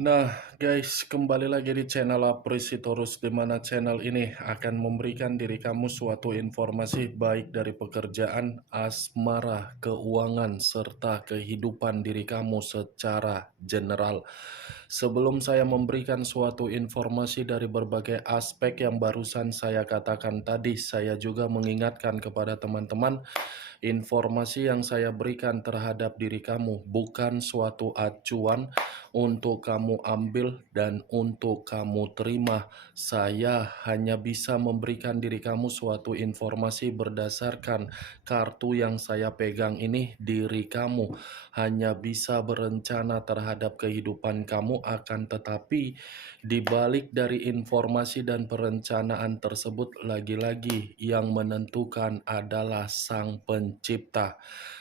Nah, guys, kembali lagi di channel Apresitorus, di mana channel ini akan memberikan diri kamu suatu informasi baik dari pekerjaan, asmara, keuangan, serta kehidupan diri kamu secara general. Sebelum saya memberikan suatu informasi dari berbagai aspek yang barusan saya katakan tadi, saya juga mengingatkan kepada teman-teman, informasi yang saya berikan terhadap diri kamu bukan suatu acuan untuk kamu ambil dan untuk kamu terima. Saya hanya bisa memberikan diri kamu suatu informasi berdasarkan kartu yang saya pegang ini. Diri kamu hanya bisa berencana terhadap kehidupan kamu, akan tetapi di balik dari informasi dan perencanaan tersebut, lagi-lagi yang menentukan adalah Sang Pencipta.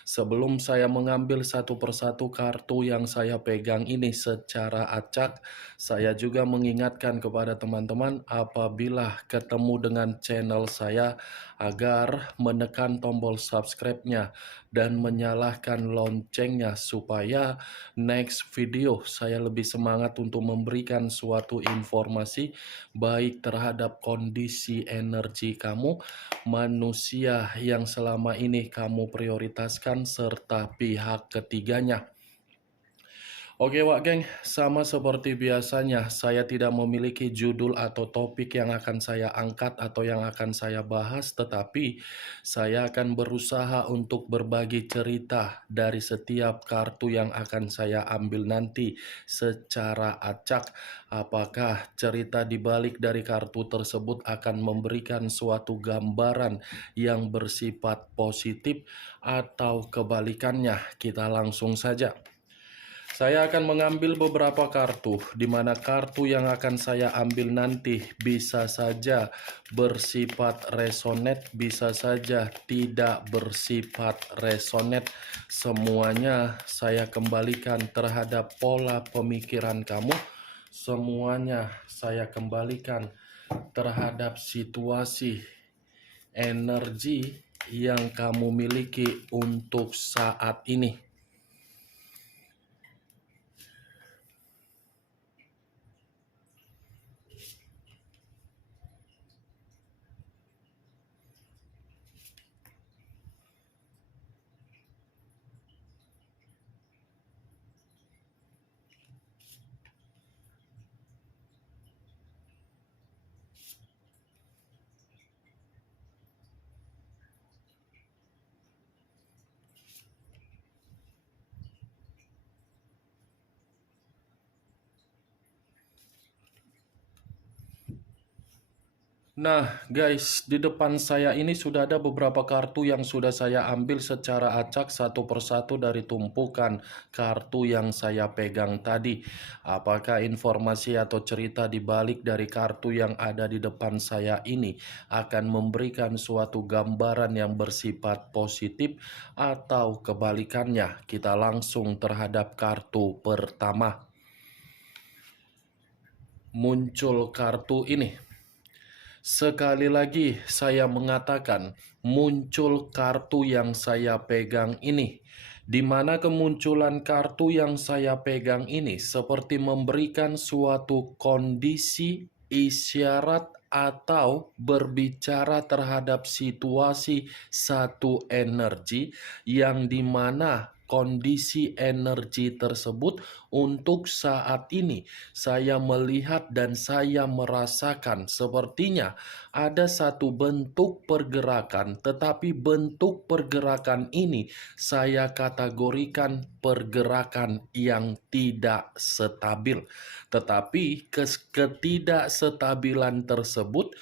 Sebelum saya mengambil satu persatu kartu yang saya pegang ini secara acak, saya juga mengingatkan kepada teman-teman apabila ketemu dengan channel saya agar menekan tombol subscribe-nya dan menyalakan loncengnya supaya next video saya lebih semangat untuk memberikan suatu informasi baik terhadap kondisi energi kamu, manusia yang selama ini kamu prioritaskan, serta pihak ketiganya. Oke Wak Geng, sama seperti biasanya, saya tidak memiliki judul atau topik yang akan saya angkat atau yang akan saya bahas, tetapi saya akan berusaha untuk berbagi cerita dari setiap kartu yang akan saya ambil nanti secara acak. Apakah cerita di balik dari kartu tersebut akan memberikan suatu gambaran yang bersifat positif atau kebalikannya? Kita langsung saja. Saya akan mengambil beberapa kartu, di mana kartu yang akan saya ambil nanti bisa saja bersifat resonate, bisa saja tidak bersifat resonate. Semuanya saya kembalikan terhadap pola pemikiran kamu. Semuanya saya kembalikan terhadap situasi energi yang kamu miliki untuk saat ini. Nah guys, di depan saya ini sudah ada beberapa kartu yang sudah saya ambil secara acak satu persatu dari tumpukan kartu yang saya pegang tadi. Apakah informasi atau cerita di balik dari kartu yang ada di depan saya ini akan memberikan suatu gambaran yang bersifat positif atau kebalikannya? Kita langsung terhadap kartu pertama. Muncul kartu ini. Sekali lagi saya mengatakan, muncul kartu yang saya pegang ini. Di mana kemunculan kartu yang saya pegang ini seperti memberikan suatu kondisi, isyarat, atau berbicara terhadap situasi satu energi yang dimana kondisi energi tersebut untuk saat ini saya melihat dan saya merasakan sepertinya ada satu bentuk pergerakan, tetapi bentuk pergerakan ini saya kategorikan pergerakan yang tidak stabil. Tetapi ketidakstabilan tersebut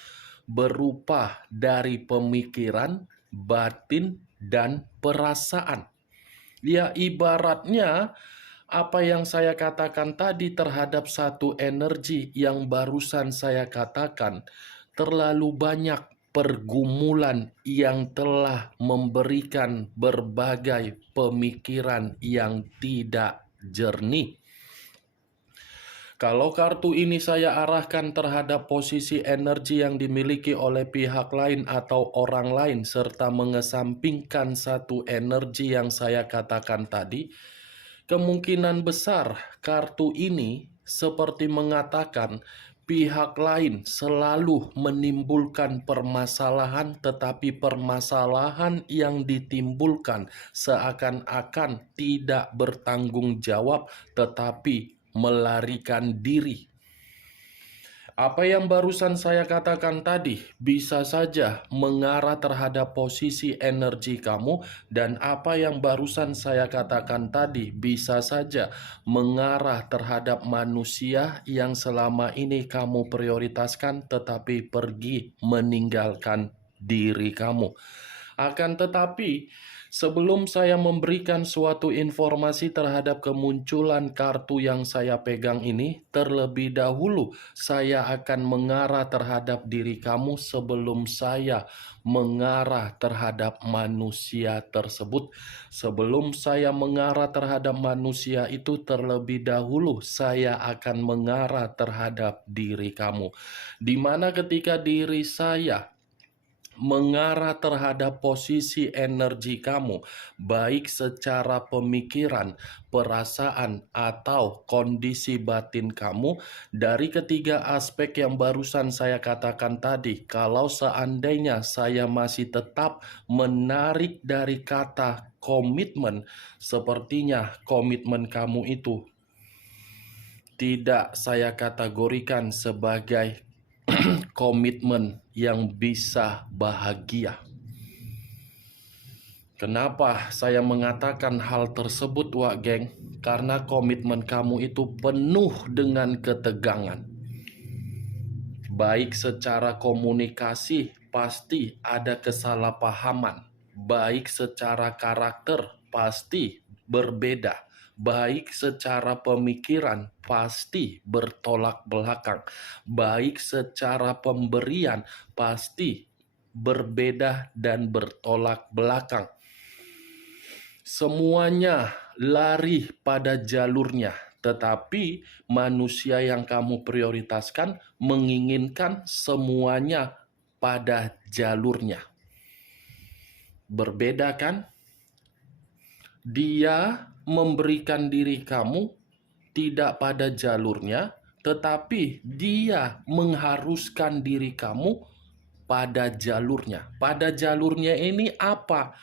berupa dari pemikiran, batin, dan perasaan. Ya, ibaratnya apa yang saya katakan tadi terhadap satu energi yang barusan saya katakan, terlalu banyak pergumulan yang telah memberikan berbagai pemikiran yang tidak jernih. Kalau kartu ini saya arahkan terhadap posisi energi yang dimiliki oleh pihak lain atau orang lain, serta mengesampingkan satu energi yang saya katakan tadi, kemungkinan besar kartu ini seperti mengatakan pihak lain selalu menimbulkan permasalahan, tetapi permasalahan yang ditimbulkan seakan-akan tidak bertanggung jawab, tetapi melarikan diri. Apa yang barusan saya katakan tadi bisa saja mengarah terhadap posisi energi kamu, dan apa yang barusan saya katakan tadi bisa saja mengarah terhadap manusia yang selama ini kamu prioritaskan tetapi pergi meninggalkan diri kamu. Akan tetapi, sebelum saya memberikan suatu informasi terhadap kemunculan kartu yang saya pegang ini, terlebih dahulu saya akan mengarah terhadap diri kamu sebelum saya mengarah terhadap manusia tersebut. Sebelum saya mengarah terhadap manusia itu, terlebih dahulu saya akan mengarah terhadap diri kamu. Di mana ketika diri saya mengarah terhadap posisi energi kamu, baik secara pemikiran, perasaan, atau kondisi batin kamu, dari ketiga aspek yang barusan saya katakan tadi, kalau seandainya saya masih tetap menarik dari kata komitmen, sepertinya komitmen kamu itu tidak saya kategorikan sebagai komitmen yang bisa bahagia. Kenapa saya mengatakan hal tersebut, Wak Geng? Karena komitmen kamu itu penuh dengan ketegangan. Baik secara komunikasi, pasti ada kesalahpahaman. Baik secara karakter, pasti berbeda. Baik secara pemikiran, pasti bertolak belakang. Baik secara pemberian, pasti berbeda dan bertolak belakang. Semuanya lari pada jalurnya, tetapi manusia yang kamu prioritaskan menginginkan semuanya pada jalurnya. Berbeda kan? Dia memberikan diri kamu tidak pada jalurnya, tetapi dia mengharuskan diri kamu pada jalurnya. Pada jalurnya ini apa?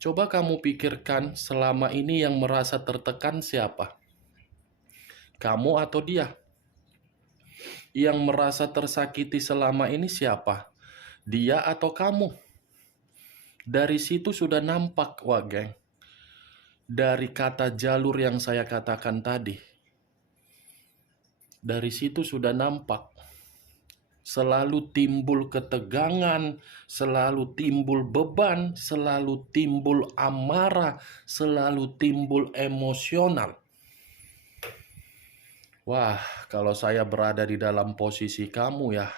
Coba kamu pikirkan, selama ini yang merasa tertekan siapa? Kamu atau dia? Yang merasa tersakiti selama ini siapa? Dia atau kamu? Dari situ sudah nampak, Wak Geng. Dari kata jalur yang saya katakan tadi, dari situ sudah nampak. Selalu timbul ketegangan, selalu timbul beban, selalu timbul amarah, selalu timbul emosional. Wah, kalau saya berada di dalam posisi kamu ya,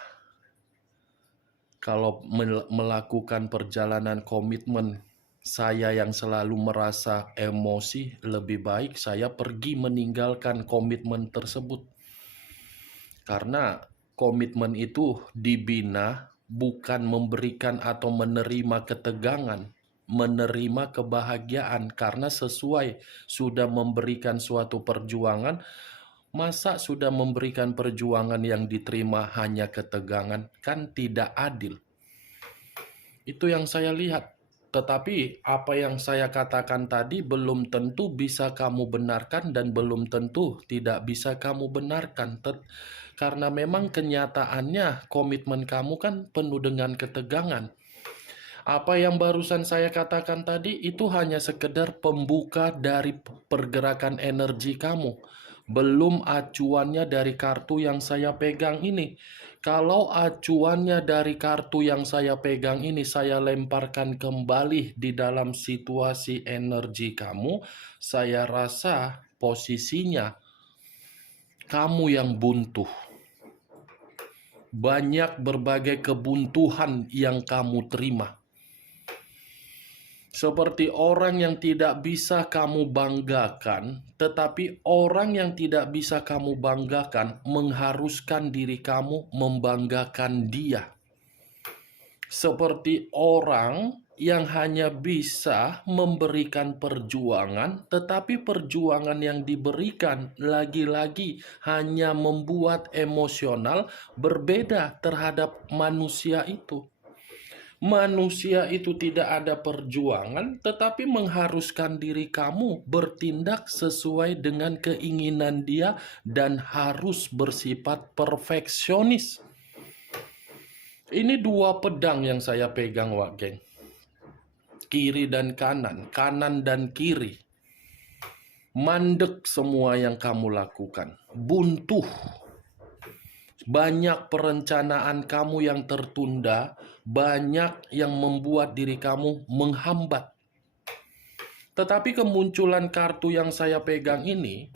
kalau melakukan perjalanan komitmen, saya yang selalu merasa emosi, lebih baik saya pergi meninggalkan komitmen tersebut. Karena komitmen itu dibina bukan memberikan atau menerima ketegangan, menerima kebahagiaan. Karena sesuai sudah memberikan suatu perjuangan, masa sudah memberikan perjuangan yang diterima hanya ketegangan? Kan tidak adil. Itu yang saya lihat. Tetapi apa yang saya katakan tadi belum tentu bisa kamu benarkan dan belum tentu tidak bisa kamu benarkan. Karena memang kenyataannya komitmen kamu kan penuh dengan ketegangan. Apa yang barusan saya katakan tadi itu hanya sekedar pembuka dari pergerakan energi kamu. Belum acuannya dari kartu yang saya pegang ini. Kalau acuannya dari kartu yang saya pegang ini saya lemparkan kembali di dalam situasi energi kamu, saya rasa posisinya kamu yang buntu. Banyak berbagai kebuntuan yang kamu terima. Seperti orang yang tidak bisa kamu banggakan, tetapi orang yang tidak bisa kamu banggakan mengharuskan diri kamu membanggakan dia. Seperti orang yang hanya bisa memberikan perjuangan, tetapi perjuangan yang diberikan lagi-lagi hanya membuat emosional berbeda terhadap manusia itu. Manusia itu tidak ada perjuangan, tetapi mengharuskan diri kamu bertindak sesuai dengan keinginan dia dan harus bersifat perfeksionis. Ini dua pedang yang saya pegang, Wak Geng. Kiri dan kanan, kanan dan kiri. Mandek semua yang kamu lakukan. Buntu. Banyak perencanaan kamu yang tertunda, banyak yang membuat diri kamu menghambat. Tetapi kemunculan kartu yang saya pegang ini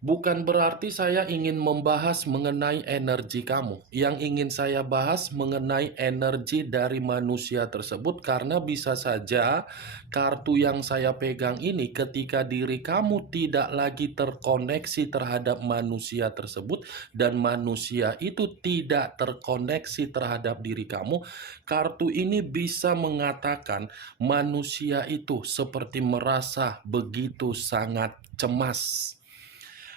bukan berarti saya ingin membahas mengenai energi kamu. Yang ingin saya bahas mengenai energi dari manusia tersebut, karena bisa saja kartu yang saya pegang ini ketika diri kamu tidak lagi terkoneksi terhadap manusia tersebut dan manusia itu tidak terkoneksi terhadap diri kamu, kartu ini bisa mengatakan manusia itu seperti merasa begitu sangat cemas.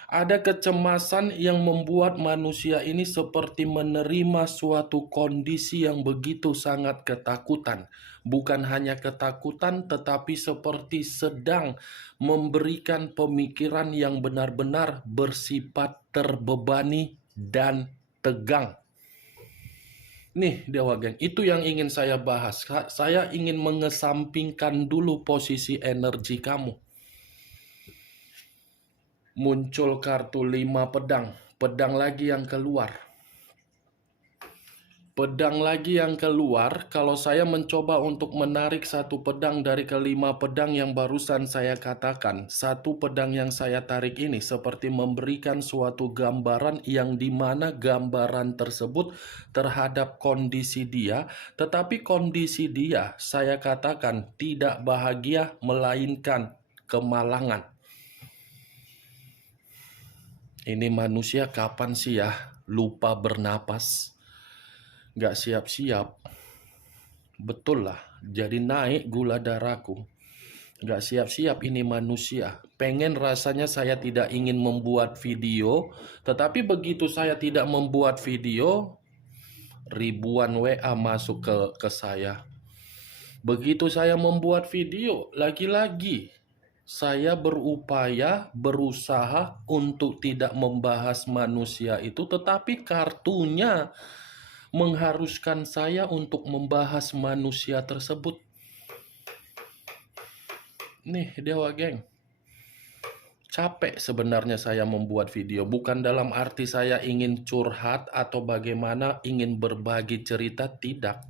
Ada kecemasan yang membuat manusia ini seperti menerima suatu kondisi yang begitu sangat ketakutan. Bukan hanya ketakutan, tetapi seperti sedang memberikan pemikiran yang benar-benar bersifat terbebani dan tegang. Nih, Dewa Geng, itu yang ingin saya bahas. Saya ingin mengesampingkan dulu posisi energi kamu. Muncul kartu 5 pedang. Pedang lagi yang keluar. Pedang lagi yang keluar. Kalau saya mencoba untuk menarik satu pedang dari kelima pedang yang barusan saya katakan, satu pedang yang saya tarik ini seperti memberikan suatu gambaran yang dimana gambaran tersebut terhadap kondisi dia, tetapi kondisi dia saya katakan tidak bahagia melainkan kemalangan. Ini manusia kapan sih ya lupa bernapas? Gak siap-siap. Betul lah, jadi naik gula darahku. Gak siap-siap ini manusia. Pengen rasanya saya tidak ingin membuat video, tetapi begitu saya tidak membuat video, ribuan WA masuk ke saya. Begitu saya membuat video, lagi-lagi saya berusaha untuk tidak membahas manusia itu, tetapi kartunya mengharuskan saya untuk membahas manusia tersebut. Nih, Dewa Geng. Capek sebenarnya saya membuat video. Bukan dalam arti saya ingin curhat atau bagaimana ingin berbagi cerita, tidak.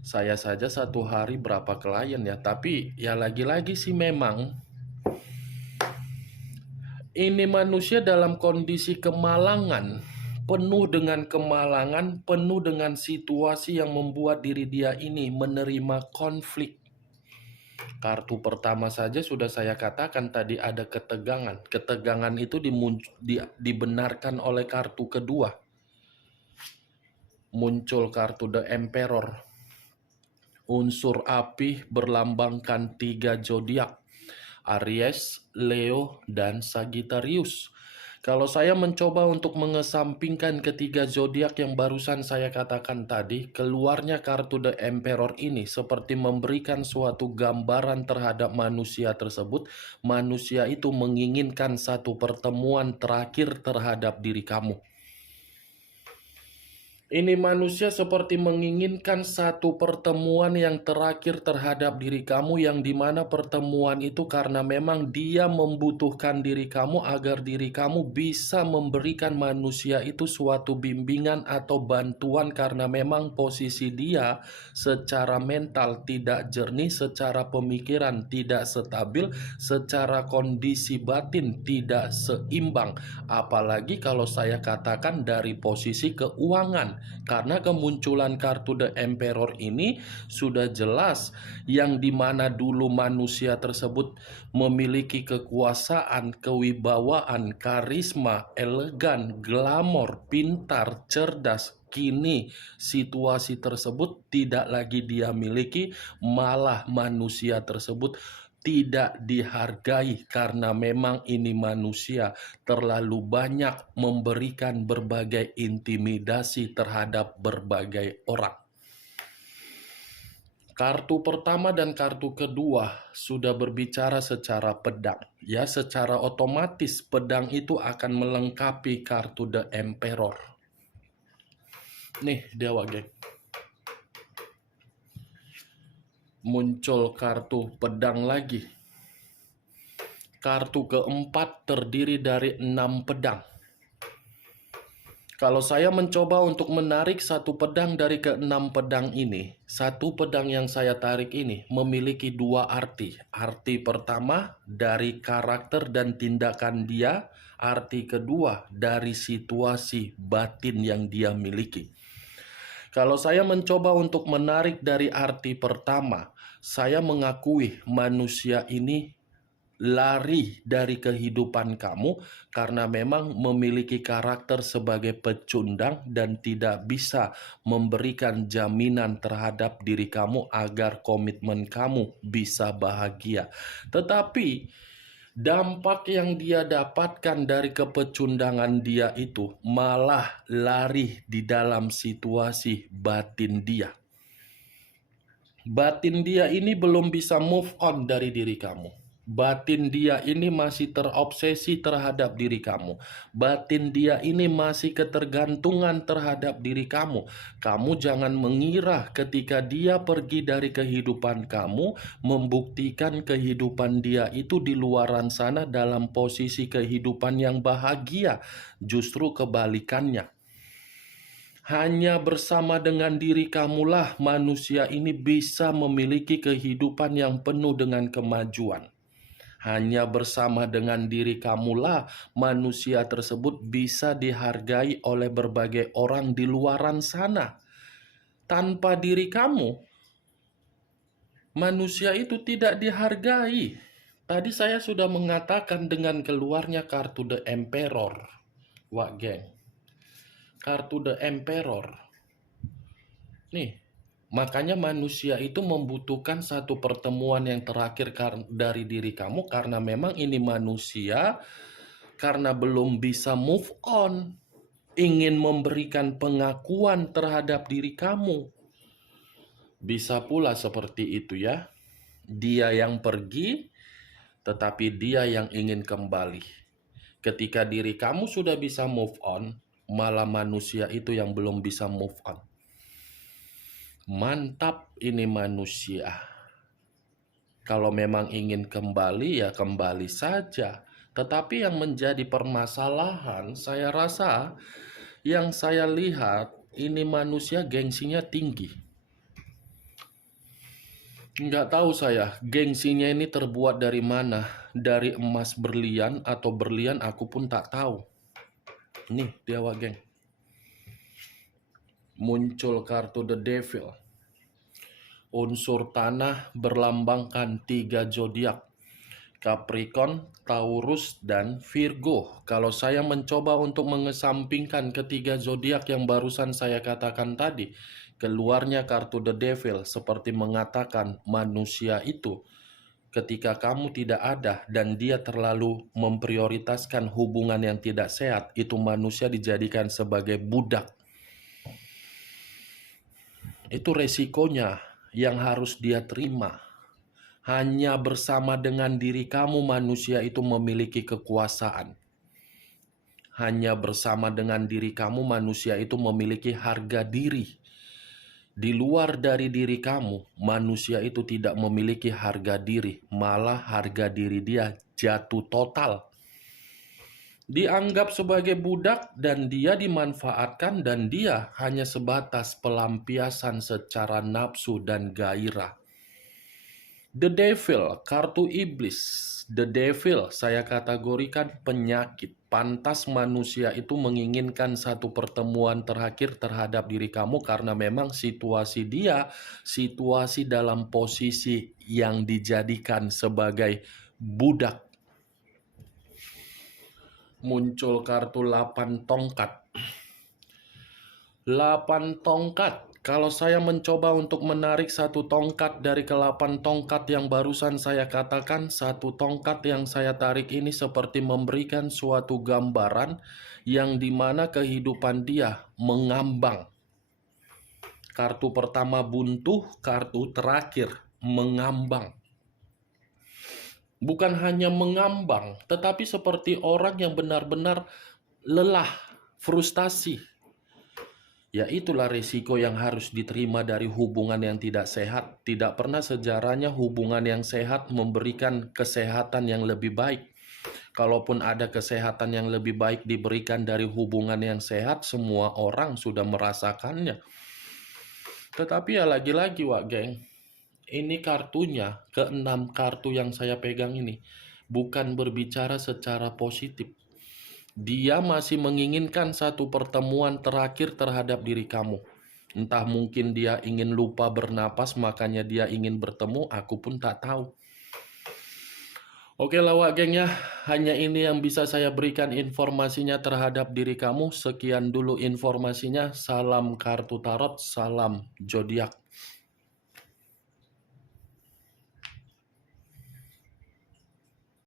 Saya saja satu hari berapa klien ya, tapi ya lagi-lagi sih memang ini manusia dalam kondisi kemalangan, penuh dengan kemalangan, penuh dengan situasi yang membuat diri dia ini menerima konflik. Kartu pertama saja sudah saya katakan tadi ada ketegangan. Ketegangan itu dibenarkan oleh kartu kedua. Muncul kartu The Emperor. Unsur api berlambangkan 3 zodiak. Aries, Leo, dan Sagittarius. Kalau saya mencoba untuk mengesampingkan ketiga zodiak yang barusan saya katakan tadi, keluarnya kartu The Emperor ini seperti memberikan suatu gambaran terhadap manusia tersebut. Manusia itu menginginkan satu pertemuan terakhir terhadap diri kamu. Ini manusia seperti menginginkan satu pertemuan yang terakhir terhadap diri kamu, yang dimana pertemuan itu karena memang dia membutuhkan diri kamu agar diri kamu bisa memberikan manusia itu suatu bimbingan atau bantuan, karena memang posisi dia secara mental tidak jernih, secara pemikiran tidak stabil, secara kondisi batin tidak seimbang. Apalagi kalau saya katakan dari posisi keuangan. Karena kemunculan kartu The Emperor ini sudah jelas yang dimana dulu manusia tersebut memiliki kekuasaan, kewibawaan, karisma, elegan, glamor, pintar, cerdas. Kini situasi tersebut tidak lagi dia miliki, malah manusia tersebut tidak dihargai karena memang ini manusia terlalu banyak memberikan berbagai intimidasi terhadap berbagai orang. Kartu pertama dan kartu kedua sudah berbicara secara pedang. Ya, secara otomatis pedang itu akan melengkapi kartu The Emperor. Nih, Dewa Geng. Muncul kartu pedang lagi. Kartu keempat terdiri dari 6 pedang. Kalau saya mencoba untuk menarik satu pedang dari ke-6 pedang ini, satu pedang yang saya tarik ini memiliki 2 arti. Arti pertama dari karakter dan tindakan dia, arti kedua dari situasi batin yang dia miliki. Kalau saya mencoba untuk menarik dari arti pertama, saya mengakui manusia ini lari dari kehidupan kamu karena memang memiliki karakter sebagai pecundang dan tidak bisa memberikan jaminan terhadap diri kamu agar komitmen kamu bisa bahagia. Tetapi dampak yang dia dapatkan dari kepecundangan dia itu malah lari di dalam situasi batin dia. Batin dia ini belum bisa move on dari diri kamu. Batin dia ini masih terobsesi terhadap diri kamu. Batin dia ini masih ketergantungan terhadap diri kamu. Kamu jangan mengira ketika dia pergi dari kehidupan kamu, membuktikan kehidupan dia itu di luaran sana dalam posisi kehidupan yang bahagia. Justru kebalikannya. Hanya bersama dengan diri kamulah manusia ini bisa memiliki kehidupan yang penuh dengan kemajuan. Hanya bersama dengan diri kamulah manusia tersebut bisa dihargai oleh berbagai orang di luaran sana. Tanpa diri kamu, manusia itu tidak dihargai. Tadi saya sudah mengatakan dengan keluarnya kartu The Emperor. Wah, geng. Kartu The Emperor. Nih, makanya manusia itu membutuhkan satu pertemuan yang terakhir dari diri kamu karena memang ini manusia karena belum bisa move on, ingin memberikan pengakuan terhadap diri kamu. Bisa pula seperti itu ya. Dia yang pergi, tetapi dia yang ingin kembali. Ketika diri kamu sudah bisa move on, malah manusia itu yang belum bisa move on. Mantap ini manusia. Kalau memang ingin kembali ya kembali saja. Tetapi yang menjadi permasalahan saya rasa yang saya lihat ini manusia gengsinya tinggi. Nggak tahu saya gengsinya ini terbuat dari mana. Dari emas berlian atau berlian aku pun tak tahu. Nih Dewa Geng. Muncul kartu The Devil. Unsur tanah berlambangkan 3 zodiak. Capricorn, Taurus, dan Virgo. Kalau saya mencoba untuk mengesampingkan ketiga zodiak yang barusan saya katakan tadi, keluarnya kartu The Devil seperti mengatakan manusia itu ketika kamu tidak ada dan dia terlalu memprioritaskan hubungan yang tidak sehat, itu manusia dijadikan sebagai budak. Itu resikonya yang harus dia terima. Hanya bersama dengan diri kamu manusia itu memiliki kekuasaan. Hanya bersama dengan diri kamu manusia itu memiliki harga diri. Di luar dari diri kamu, manusia itu tidak memiliki harga diri. Malah harga diri dia jatuh total. Dianggap sebagai budak dan dia dimanfaatkan dan dia hanya sebatas pelampiasan secara nafsu dan gairah. The Devil, kartu iblis. The Devil saya kategorikan penyakit. Pantas manusia itu menginginkan satu pertemuan terakhir terhadap diri kamu karena memang situasi dia, situasi dalam posisi yang dijadikan sebagai budak. Muncul kartu 8 tongkat. 8 tongkat. Kalau saya mencoba untuk menarik satu tongkat dari ke-8 tongkat yang barusan saya katakan, satu tongkat yang saya tarik ini seperti memberikan suatu gambaran yang dimana kehidupan dia mengambang. Kartu pertama buntu, kartu terakhir mengambang. Bukan hanya mengambang, tetapi seperti orang yang benar-benar lelah, frustasi. Ya itulah risiko yang harus diterima dari hubungan yang tidak sehat. Tidak pernah sejarahnya hubungan yang sehat memberikan kesehatan yang lebih baik. Kalaupun ada kesehatan yang lebih baik diberikan dari hubungan yang sehat, semua orang sudah merasakannya. Tetapi ya lagi-lagi Wak Geng, ini kartunya, ke-6 kartu yang saya pegang ini, bukan berbicara secara positif. Dia masih menginginkan satu pertemuan terakhir terhadap diri kamu. Entah mungkin dia ingin lupa bernapas, makanya dia ingin bertemu, aku pun tak tahu. Oke lah Wak Geng ya, hanya ini yang bisa saya berikan informasinya terhadap diri kamu. Sekian dulu informasinya, salam kartu tarot, salam zodiak.